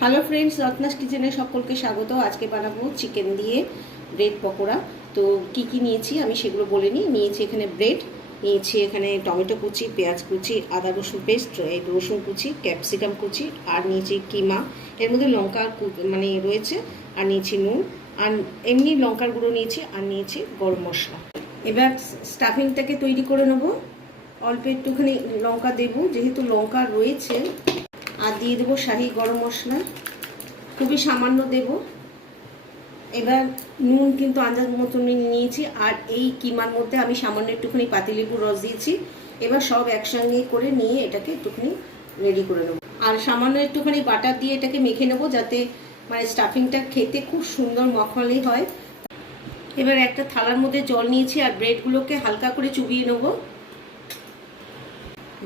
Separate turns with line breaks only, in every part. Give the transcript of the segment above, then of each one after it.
Hello friends Ratna's কিচেনে সকলকে স্বাগত। আজকে বানাবো চিকেন দিয়ে ব্রেড পকোড়া। তো কি কি নিয়েছি আমি সেগুলো বলে নিই। নিয়েছি এখানে ব্রেড নিয়েছি এখানে টমেটো কুচি, পেঁয়াজ কুচি, আদা রসুন পেস্ট রসুন কুচি ক্যাপসিকাম কুচি, আর নিয়েছি কিমা। এর মধ্যে লঙ্কা মানে রয়েছে, আর নিয়েছি নুন। আর এমনি লঙ্কার গুঁড়ো নিয়েছি, আর নিয়েছি গরম মশলা। এবার স্টাফিংটাকে তৈরি করে নেব। অল্প একটুখানি লঙ্কা দেবো। যেহেতু লঙ্কা রয়েছে আর দিয়ে দেবো শাহি গরম মশলা। খুবই সামান্য দেব। এবার নুন কিন্তু আন্দাজ মতন নিয়েছি, আর এই কিমার মধ্যে আমি সামান্য একটুখানি পাতিলেবুর রস দিয়েছি। এবার সব একসঙ্গে করে নিয়ে এটাকে একটুখানি রেডি করে নেব। আর সামান্য একটুখানি বাটার দিয়ে এটাকে মেখে নেব যাতে মানে স্টাফিংটা খেতে খুব সুন্দর মখমালি হয়। এবার একটা থালার মধ্যে জল নিয়েছি, আর ব্রেডগুলোকে হালকা করে চুবিয়ে নেব।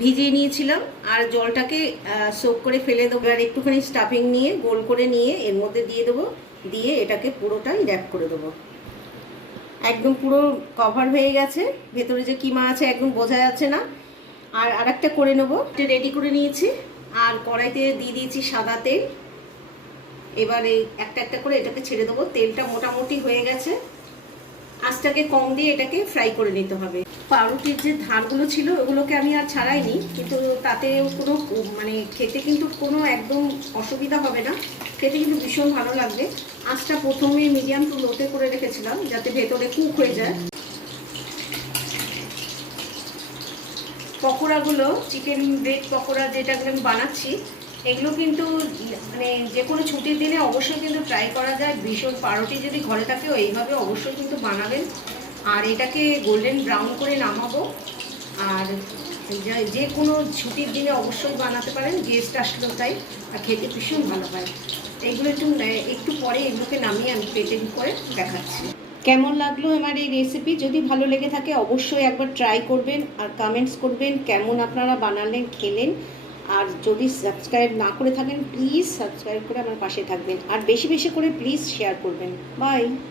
ভিজিয়ে নিয়েছিলাম, আর জলটাকে সোক করে ফেলে দেবো, আর একটুখানি স্টাফিং নিয়ে, গোল করে নিয়ে এর মধ্যে দিয়ে দেবো, দিয়ে এটাকে পুরোটাই র্যাপ করে দেবো। একদম পুরো কভার হয়ে গেছে, ভেতরে যে কিমা আছে একদম বোঝা যাচ্ছে না। আর আরেকটা করে নেব, এটা রেডি করে নিয়েছি, আর কড়াইতে দিয়ে দিয়েছি সাদা তেল। এবার এই একটা একটা করে এটাকে ছেড়ে দেবো, তেলটা মোটামুটি হয়ে গেছে। আঁচটাকে কম দিয়ে এটাকে ফ্রাই করে নিতে হবে। পাউরুটির যে ধারগুলো ছিল, ওগুলোকে আমি আর ছাড়াইনি, কিন্তু তাতে কোনো মানে খেতে কিন্তু কোনো একদম অসুবিধা হবে না। খেতে কিন্তু ভীষণ ভালো লাগবে। আঁচটা প্রথমে মিডিয়াম টু লোতে করে রেখেছিলাম, যাতে ভেতরে কুক হয়ে যায়। পকোড়াগুলো, চিকেন ব্রেড পকোড়া যেটাগুলো আমি বানাচ্ছি এগুলো কিন্তু মানে যে কোনো ছুটির দিনে অবশ্যই কিন্তু ট্রাই করা যায়। ভীষণ পাউরুটি যদি ঘরে থাকেও এইভাবে অবশ্যই কিন্তু বানাবেন। আর এটাকে গোল্ডেন ব্রাউন করে নামাবো। আর যে- কোনো ছুটির দিনে অবশ্যই বানাতে পারেন গেস্ট আসলেও তাই, আর খেতে ভীষণ ভালো হয়। এইগুলো একটু একটু পরে এগুলোকে নামিয়ে আমি প্লেটিং করে দেখাচ্ছি। কেমন লাগল আমার এই রেসিপি যদি ভালো লেগে থাকে, অবশ্যই একবার ট্রাই করবেন, আর কমেন্টস করবেন, কেমন আপনারা বানালেন, খেলেন। আর যদি সাবস্ক্রাইব না করে থাকেন প্লিজ সাবস্ক্রাইব করে আমার পাশে থাকবেন। আর বেশি বেশি করে প্লিজ শেয়ার করবেন। বাই